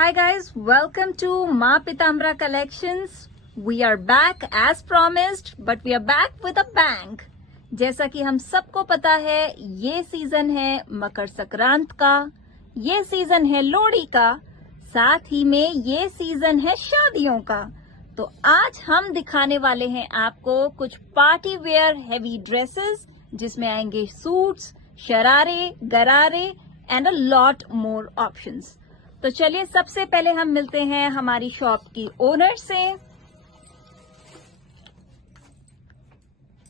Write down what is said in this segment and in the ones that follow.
Hi guys, welcome to Ma Pitambra Collections. We are back as promised, but we are back with a bang. जैसा कि हम सबको पता है, ये सीजन है मकर संक्रांत का, ये सीजन है लोहड़ी का, साथ ही में ये सीजन है शादियों का। तो आज हम दिखाने वाले हैं आपको कुछ पार्टी वेयर हेवी ड्रेसेस, जिसमें आएंगे सूट्स, शरारे, गरारे and a lot more options. तो चलिए सबसे पहले हम मिलते हैं हमारी शॉप की ओनर से।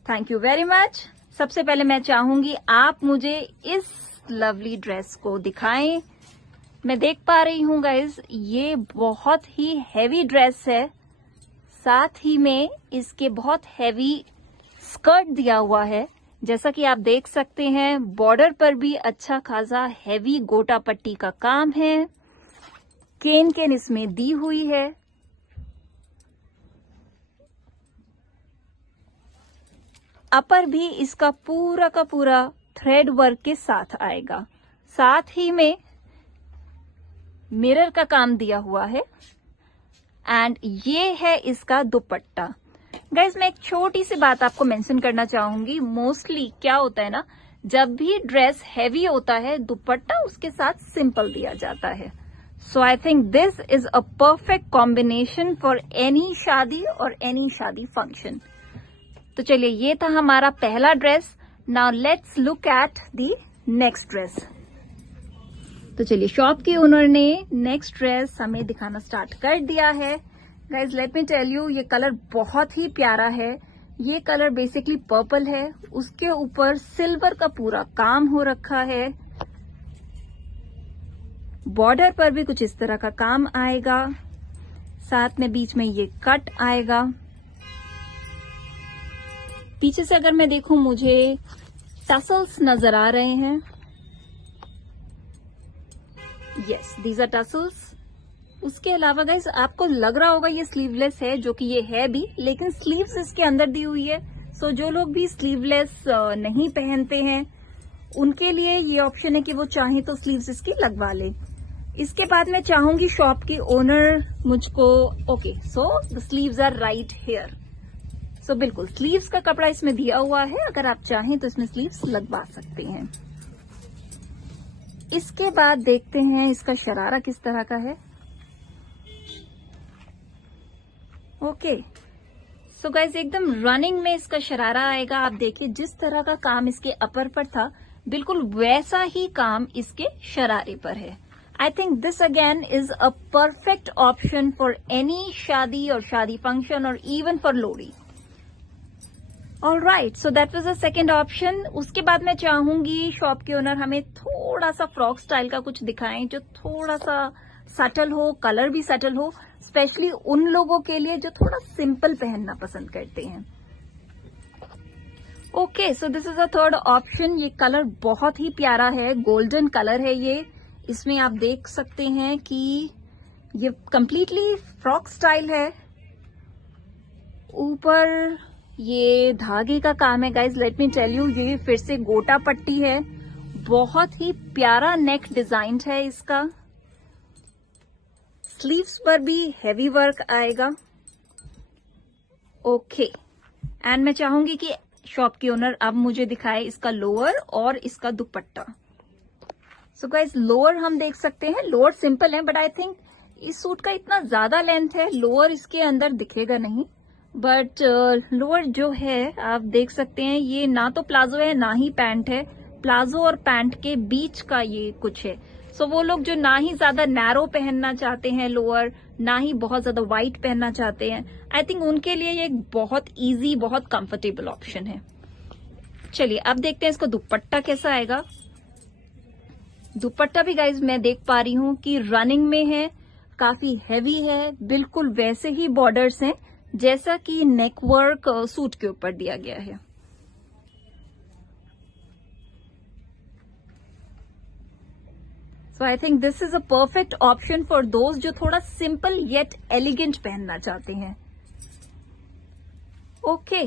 Thank you very much. सबसे पहले मैं चाहूंगी आप मुझे इस लवली ड्रेस को दिखाएं। मैं देख पा रही हूं गाइज, ये बहुत ही हैवी ड्रेस है, साथ ही में इसके बहुत हैवी स्कर्ट दिया हुआ है। जैसा कि आप देख सकते हैं, बॉर्डर पर भी अच्छा खासा हैवी गोटा पट्टी का काम है, केन इसमें दी हुई है। अपर भी इसका पूरा का पूरा थ्रेड वर्क के साथ आएगा, साथ ही में मिरर का काम दिया हुआ है। एंड ये है इसका दुपट्टा। गाइज, मैं एक छोटी सी बात आपको मेंशन करना चाहूंगी। मोस्टली क्या होता है ना, जब भी ड्रेस हैवी होता है, दुपट्टा उसके साथ सिंपल दिया जाता है। So I think this is a perfect combination for any शादी और any शादी फंक्शन। तो चलिए, ये था हमारा पहला dress. Now let's look at the next dress। तो चलिए, शॉप की ओनर ने नेक्स्ट ड्रेस हमें दिखाना स्टार्ट कर दिया है। Guys, let me tell you, ये कलर बहुत ही प्यारा है। ये कलर बेसिकली पर्पल है, उसके ऊपर सिल्वर का पूरा काम हो रखा है। बॉर्डर पर भी कुछ इस तरह का काम आएगा, साथ में बीच में ये कट आएगा। पीछे से अगर मैं देखूं, मुझे टसल्स नजर आ रहे हैं। Yes, these are tassels. उसके अलावा गाइस, आपको लग रहा होगा ये स्लीवलेस है, जो कि ये है भी, लेकिन स्लीव्स इसके अंदर दी हुई है। सो जो लोग भी स्लीवलेस नहीं पहनते हैं, उनके लिए ये ऑप्शन है कि वो चाहें तो स्लीव्स इसकी लगवा ले। इसके बाद मैं चाहूंगी शॉप की ओनर मुझको, okay, so the sleeves are right here. So बिल्कुल स्लीव्स का कपड़ा इसमें दिया हुआ है, अगर आप चाहें तो इसमें स्लीव्स लगवा सकते हैं। इसके बाद देखते हैं इसका शरारा किस तरह का है। ओके, सो गाइज, एकदम रनिंग में इसका शरारा आएगा। आप देखिए, जिस तरह का काम इसके अपर पर था, बिल्कुल वैसा ही काम इसके शरारे पर है। I think this again is a perfect option for any शादी और शादी फंक्शन और even for Lohri. Alright, so that was the second option. उसके बाद मैं चाहूंगी शॉप के ओनर हमें थोड़ा सा फ्रॉक स्टाइल का कुछ दिखाएं, जो थोड़ा सा सटल हो, कलर भी सटल हो, स्पेशली उन लोगों के लिए जो थोड़ा सिंपल पहनना पसंद करते हैं। Okay, so this is a third option. ये कलर बहुत ही प्यारा है, गोल्डन कलर है ये। इसमें आप देख सकते हैं कि ये कंप्लीटली फ्रॉक स्टाइल है। ऊपर ये धागे का काम है। Guys, let me tell you, ये फिर से गोटा पट्टी है। बहुत ही प्यारा नेक डिजाइन है इसका। स्लीव्स पर भी हैवी वर्क आएगा। ओके, एंड मैं चाहूंगी कि शॉप की ओनर अब मुझे दिखाए इसका लोअर और इसका दुपट्टा। सो गाइज, लोअर हम देख सकते हैं, लोअर सिंपल है, बट आई थिंक इस सूट का इतना ज्यादा लेंथ है, लोअर इसके अंदर दिखेगा नहीं। बट लोअर जो है, आप देख सकते हैं, ये ना तो प्लाजो है ना ही पैंट है। प्लाजो और पैंट के बीच का ये कुछ है। सो वो लोग जो ना ही ज्यादा नैरो पहनना चाहते हैं लोअर, ना ही बहुत ज्यादा वाइट पहनना चाहते हैं, आई थिंक उनके लिए ये एक बहुत इजी, बहुत कंफर्टेबल ऑप्शन है। चलिए, अब देखते हैं इसको दुपट्टा कैसा आएगा। दुपट्टा भी गाइज मैं देख पा रही हूं कि रनिंग में है, काफी हैवी है, बिल्कुल वैसे ही बॉर्डर्स हैं जैसा कि नेक वर्क सूट के ऊपर दिया गया है। So I think this is a perfect option for those जो थोड़ा सिंपल येट एलिगेंट पहनना चाहते हैं। Okay,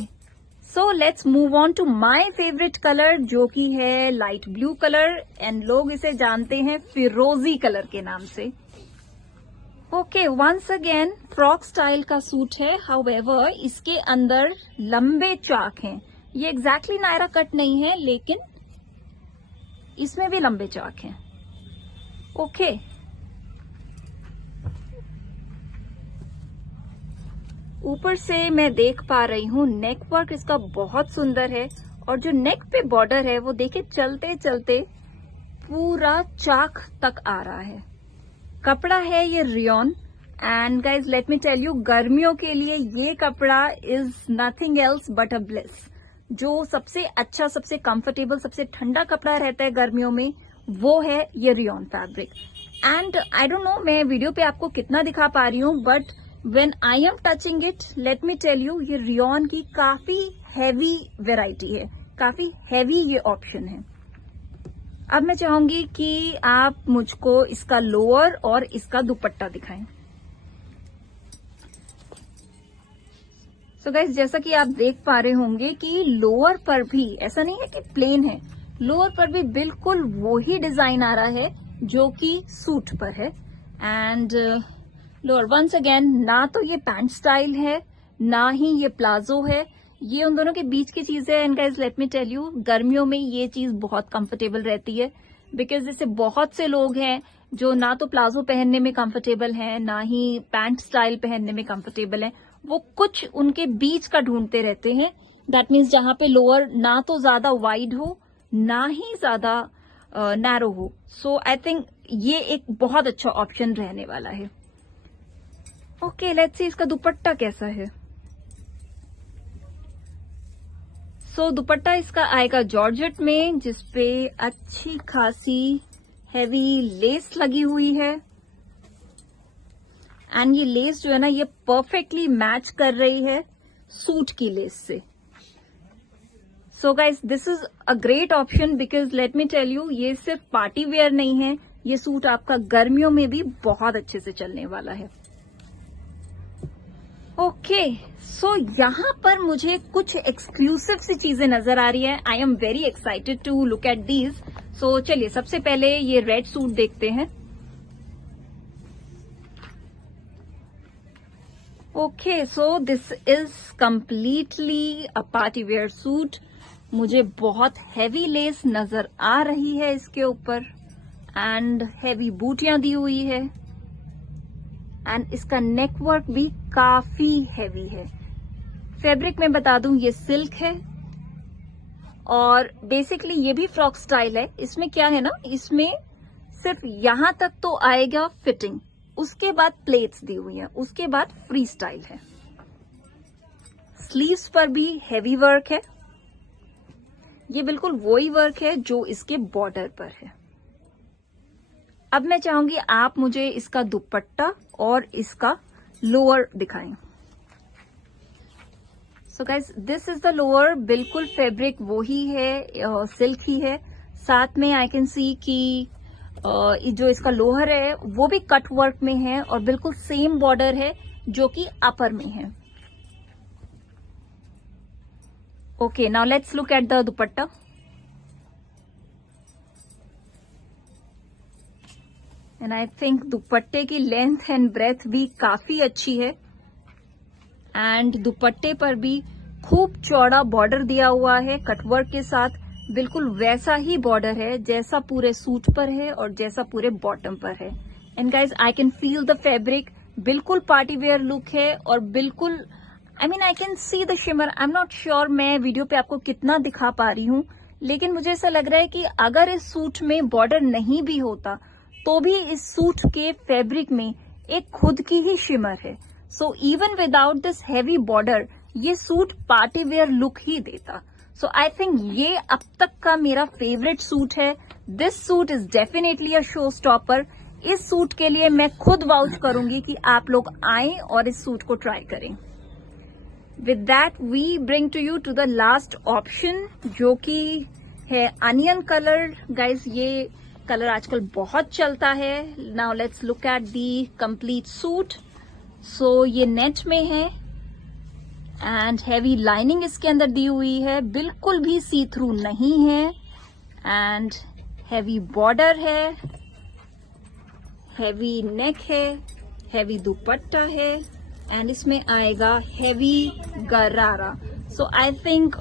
so let's move on to my favourite colour, जो कि है लाइट ब्लू कलर, एंड लोग इसे जानते हैं फिरोजी कलर के नाम से। Okay, once again frock style का सूट है, हाउएवर इसके अंदर लंबे चाक हैं। ये एग्जैक्टली नायरा कट नहीं है, लेकिन इसमें भी लंबे चाक हैं। ओके, ऊपर से मैं देख पा रही हूँ नेक वर्क इसका बहुत सुंदर है, और जो नेक पे बॉर्डर है वो देखिए चलते चलते पूरा चाक तक आ रहा है। कपड़ा है ये rayon, and guys let me tell you, गर्मियों के लिए ये कपड़ा is nothing else but a bliss. जो सबसे अच्छा, सबसे कंफर्टेबल, सबसे ठंडा कपड़ा रहता है गर्मियों में, वो है ये rayon fabric. And I don't know मैं वीडियो पे आपको कितना दिखा पा रही हूँ, but when I am touching it, let me tell you, ये रियॉन की काफी हैवी वेराइटी है, काफी हैवी ये ऑप्शन है। अब मैं चाहूंगी कि आप मुझको इसका लोअर और इसका दुपट्टा दिखाएं। सो गाइस, जैसा कि आप देख पा रहे होंगे कि लोअर पर भी ऐसा नहीं है कि प्लेन है, लोअर पर भी बिल्कुल वही डिजाइन आ रहा है जो कि सूट पर है। एंड लोअर वंस अगेन, ना तो ये पैंट स्टाइल है ना ही ये प्लाजो है, ये उन दोनों के बीच की चीज है। And guys let me tell you, गर्मियों में ये चीज बहुत कंफर्टेबल रहती है, बिकॉज जैसे बहुत से लोग हैं जो ना तो प्लाजो पहनने में कंफर्टेबल हैं, ना ही पैंट स्टाइल पहनने में कंफर्टेबल हैं, वो कुछ उनके बीच का ढूंढते रहते हैं। दैट मीन्स जहां पे लोअर ना तो ज्यादा वाइड हो ना ही ज्यादा नैरो हो। सो आई थिंक ये एक बहुत अच्छा ऑप्शन रहने वाला है। ओके, लेट्स सी इसका दुपट्टा कैसा है। सो दुपट्टा इसका आएगा जॉर्जेट में, जिसपे अच्छी खासी हैवी लेस लगी हुई है। एंड ये लेस जो है ना, ये परफेक्टली मैच कर रही है सूट की लेस से। So guys, this is a great option, because let me tell you, ये सिर्फ पार्टी वेयर नहीं है, ये सूट आपका गर्मियों में भी बहुत अच्छे से चलने वाला है। ओके, सो यहाँ पर मुझे कुछ एक्सक्लूसिव सी चीजें नजर आ रही है। I am very excited to look at these. So चलिए सबसे पहले ये रेड सूट देखते हैं। Okay, so this is completely a party wear suit. मुझे बहुत हैवी लेस नजर आ रही है इसके ऊपर, एंड हैवी बूटियां दी हुई है, एंड इसका नेक वर्क भी काफी हैवी है। फैब्रिक में बता दूं, ये सिल्क है, और बेसिकली ये भी फ्रॉक स्टाइल है। इसमें क्या है ना, इसमें सिर्फ यहां तक तो आएगा फिटिंग, उसके बाद प्लेट्स दी हुई है, उसके बाद फ्री स्टाइल है। स्लीव्स पर भी हैवी वर्क है, ये बिल्कुल वही वर्क है जो इसके बॉर्डर पर है। अब मैं चाहूंगी आप मुझे इसका दुपट्टा और इसका लोअर दिखाएं। सो guys, this is the lower, बिल्कुल फैब्रिक वही है, सिल्क ही है। साथ में आई कैन सी कि जो इसका लोअर है वो भी कट वर्क में है, और बिल्कुल सेम बॉर्डर है जो कि अपर में है। Okay, now let's look at the dupatta. And I think दुपट्टे की लेंथ एंड ब्रेथ भी काफी अच्छी है, एंड दुपट्टे पर भी खूब चौड़ा बॉर्डर दिया हुआ है कटवर्क के साथ। बिल्कुल वैसा ही बॉर्डर है जैसा पूरे सूट पर है और जैसा पूरे बॉटम पर है। And guys, I can feel the fabric, बिल्कुल पार्टी वेयर लुक है, और बिल्कुल आई can see the shimmer. I am not sure मैं वीडियो पे आपको कितना दिखा पा रही हूँ, लेकिन मुझे ऐसा लग रहा है कि अगर इस सूट में बॉर्डर नहीं भी होता तो भी इस सूट के फैब्रिक में एक खुद की ही शिमर है। So even without this heavy border, ये सूट पार्टी वेयर लुक ही देता। सो आई थिंक ये अब तक का मेरा फेवरेट सूट है। This suit is definitely a show stopper. इस सूट के लिए मैं खुद वाउच करूंगी कि आप लोग आएं और इस सूट को ट्राई करें। With that we bring to you to the last option, जो कि है अनियन कलर। गाइज, ये कलर आजकल बहुत चलता है। Now let's look at the complete suit. So ये नेट में है, एंड हैवी लाइनिंग इसके अंदर दी हुई है, बिल्कुल भी सी थ्रू नहीं है, एंड हैवी बॉर्डर है, हैवी नेक है, हैवी दुपट्टा है एंड इसमें आएगा heavy gharara. So I think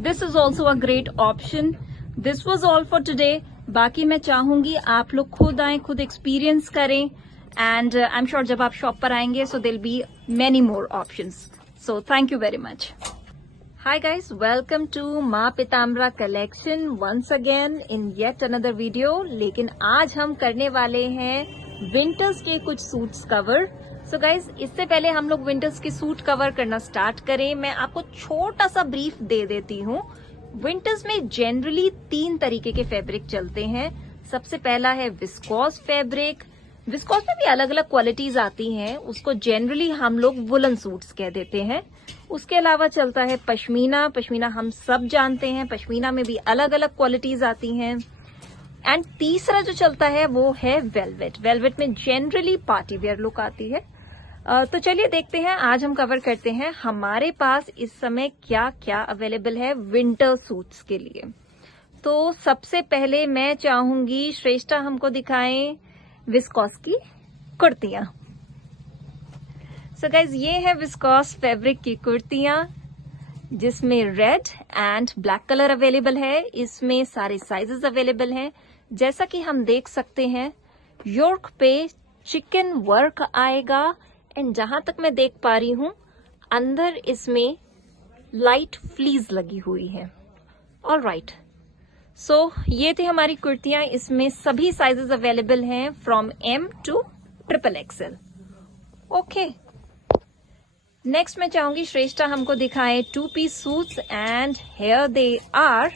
this is also a great option. This was all for today. बाकी मैं चाहूंगी आप लोग खुद आए, खुद एक्सपीरियंस करें एंड आई एम श्योर जब आप शॉप पर आएंगे so there be many more options. So thank you very much. Hi guys, welcome to Maa Pitambara collection once again in yet another video. लेकिन आज हम करने वाले हैं विंटर्स के कुछ सूट्स कवर. So guys, इससे पहले हम लोग विंटर्स के सूट कवर करना स्टार्ट करें, मैं आपको छोटा सा ब्रीफ दे देती हूँ. विंटर्स में जनरली 3 तरीके के फैब्रिक चलते हैं. सबसे पहला है विस्कोस फैब्रिक. विस्कोस में भी अलग अलग क्वालिटीज आती हैं, उसको जनरली हम लोग वुलन सूट्स कह देते हैं. उसके अलावा चलता है पश्मीना. पश्मीना हम सब जानते हैं, पश्मीना में भी अलग अलग क्वालिटीज आती हैं. एंड तीसरा जो चलता है वो है वेलवेट. वेलवेट में जनरली पार्टी वेयर लुक आती है. तो चलिए देखते हैं, आज हम कवर करते हैं हमारे पास इस समय क्या क्या अवेलेबल है विंटर सूट्स के लिए. तो सबसे पहले मैं चाहूंगी श्रेष्ठा हमको दिखाएं विस्कोस की कुर्तियां. सो गाइज, ये है विस्कोस फैब्रिक की कुर्तियां जिसमें red and black colour available है. इसमें सारे साइजेस अवेलेबल हैं. जैसा कि हम देख सकते हैं योर्क पे चिकन वर्क आएगा एंड जहां तक मैं देख पा रही हूं अंदर इसमें लाइट फ्लीज लगी हुई है. ऑलराइट, सो ये थी हमारी कुर्तियां. इसमें सभी साइजेस अवेलेबल हैं from M to XXL. Okay, next मैं चाहूंगी श्रेष्ठा हमको दिखाएं 2-piece suits and here they are.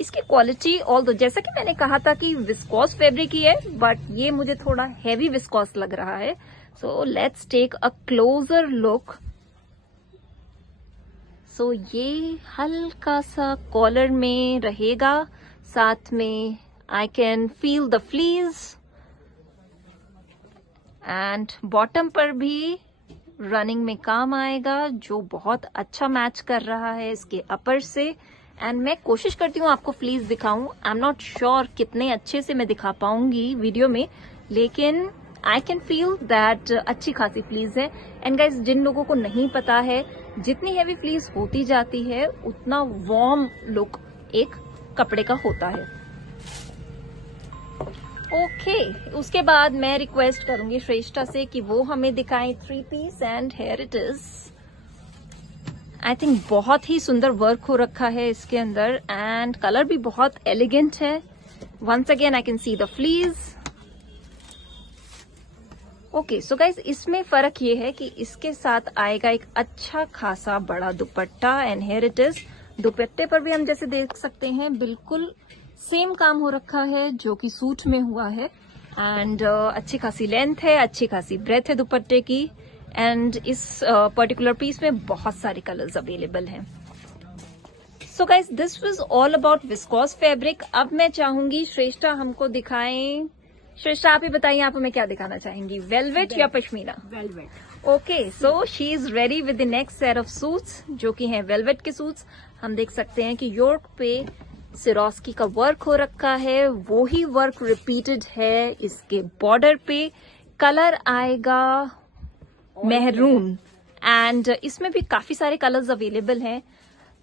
इसकी क्वालिटी ऑल्दो जैसा कि मैंने कहा था कि विस्कोस फैब्रिक ही है, बट ये मुझे थोड़ा हैवी विस्कोस लग रहा है. So let's take a closer look. So ये हल्का सा कॉलर में रहेगा, साथ में I can feel the fleece and bottom पर भी रनिंग में काम आएगा जो बहुत अच्छा मैच कर रहा है इसके अपर से. एंड मैं कोशिश करती हूँ आपको फ्लीज दिखाऊं. आई एम नॉट श्योर कितने अच्छे से मैं दिखा पाऊंगी वीडियो में, लेकिन आई कैन फील दैट अच्छी खासी फ्लीज है. एंड गाइज, जिन लोगों को नहीं पता है, जितनी हैवी फ्लीज होती जाती है उतना वार्म लुक एक कपड़े का होता है. ओके, उसके बाद मैं रिक्वेस्ट करूंगी श्रेष्ठा से कि वो हमें दिखाएं 3-piece and here it is. I think बहुत ही सुंदर वर्क हो रखा है इसके अंदर एंड कलर भी बहुत एलिगेंट है. Once again I can see the pleats. Okay, so guys, इसमें फर्क ये है कि इसके साथ आएगा एक अच्छा खासा बड़ा dupatta and here it is. दुपट्टे पर भी हम जैसे देख सकते हैं बिल्कुल सेम काम हो रखा है जो कि सूट में हुआ है. एंड अच्छी खासी लेंथ है, अच्छी खासी ब्रेथ है दुपट्टे की. एंड इस पर्टिकुलर पीस में बहुत सारे कलर्स अवेलेबल हैं. So guys, this was all about viscous fabric. अब मैं चाहूंगी श्रेष्ठा हमको दिखाएं. श्रेष्ठा, आप ही बताइए, आप हमें क्या दिखाना चाहेंगी, वेलवेट या pashmina? Velvet. Okay, so she is ready with the next set of suits जो कि हैं वेलवेट के सूट्स. हम देख सकते हैं कि योर्क पे सिरोस्की का वर्क हो रखा है, वो ही वर्क रिपीटेड है इसके बॉर्डर पे. कलर आएगा मेहरून एंड इसमें भी काफी सारे कलर्स अवेलेबल हैं.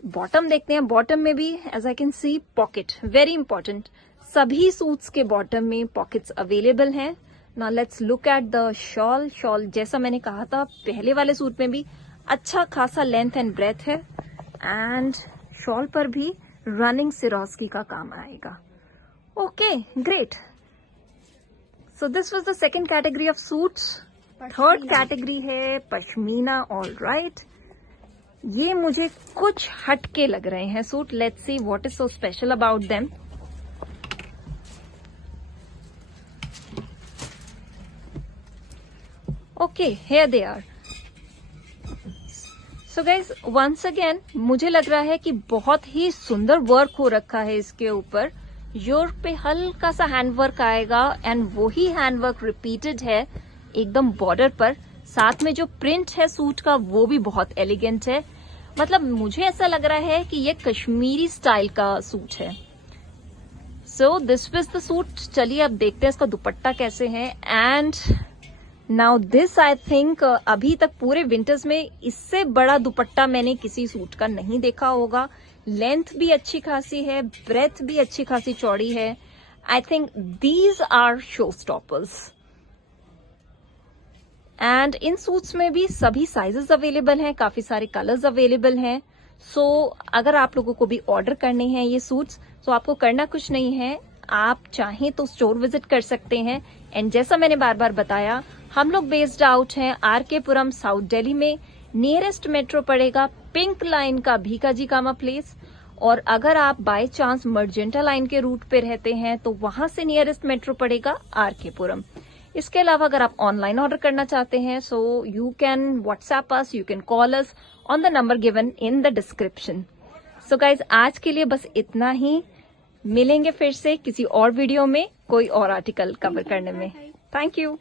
बॉटम देखते हैं. बॉटम में भी as I can see pocket, very important. सभी सूट्स के बॉटम में पॉकेट्स अवेलेबल हैं. Now let's look at the shawl. Shawl जैसा मैंने कहा था पहले वाले सूट में भी अच्छा खासा लेंथ एंड ब्रेथ है एंड शॉल पर भी रनिंग सिरोस्की का काम आएगा. Okay, great. So this was the second category of suits. Third category है पश्मीना. ऑल राइट, ये मुझे कुछ हटके लग रहे हैं suit. Let's see what is so special about them. Okay, here they are. So guys, once again मुझे लग रहा है कि बहुत ही सुंदर वर्क हो रखा है इसके ऊपर. योर्क पे हल्का सा हैंडवर्क आएगा एंड वही हैंडवर्क रिपीटेड है एकदम बॉर्डर पर. साथ में जो प्रिंट है सूट का वो भी बहुत एलिगेंट है. मतलब मुझे ऐसा लग रहा है कि ये कश्मीरी स्टाइल का सूट है. So this was the suit. चलिए अब देखते हैं इसका दुपट्टा कैसे है. And now this I think अभी तक पूरे विंटर्स में इससे बड़ा दुपट्टा मैंने किसी सूट का नहीं देखा होगा। लेंथ भी अच्छी खासी है, ब्रेथ भी अच्छी खासी चौड़ी है। I think these are show stoppers. And इन सूट्स में भी सभी साइजेस अवेलेबल हैं, काफी सारे कलर्स अवेलेबल हैं। सो अगर आप लोगों को भी ऑर्डर करने हैं ये सूट्स, तो आपको करना कुछ नहीं है, आप चाहें तो स्टोर विजिट कर सकते हैं। एंड जैसा मैंने बार बार बताया, हम लोग बेस्ड आउट हैं आरके पुरम साउथ दिल्ली में। नियरेस्ट मेट्रो पड़ेगा पिंक लाइन का भीकाजी कामा प्लेस। और अगर आप बाय चांस मर्जेंटा लाइन के रूट पे रहते हैं तो वहां से नियरेस्ट मेट्रो पड़ेगा आरके पुरम। इसके अलावा अगर आप ऑनलाइन ऑर्डर करना चाहते हैं, so you can WhatsApp us, you can call us on the number given in the description. So guys, आज के लिए बस इतना ही। मिलेंगे फिर से किसी और वीडियो में कोई और आर्टिकल कवर करने में। Thank you.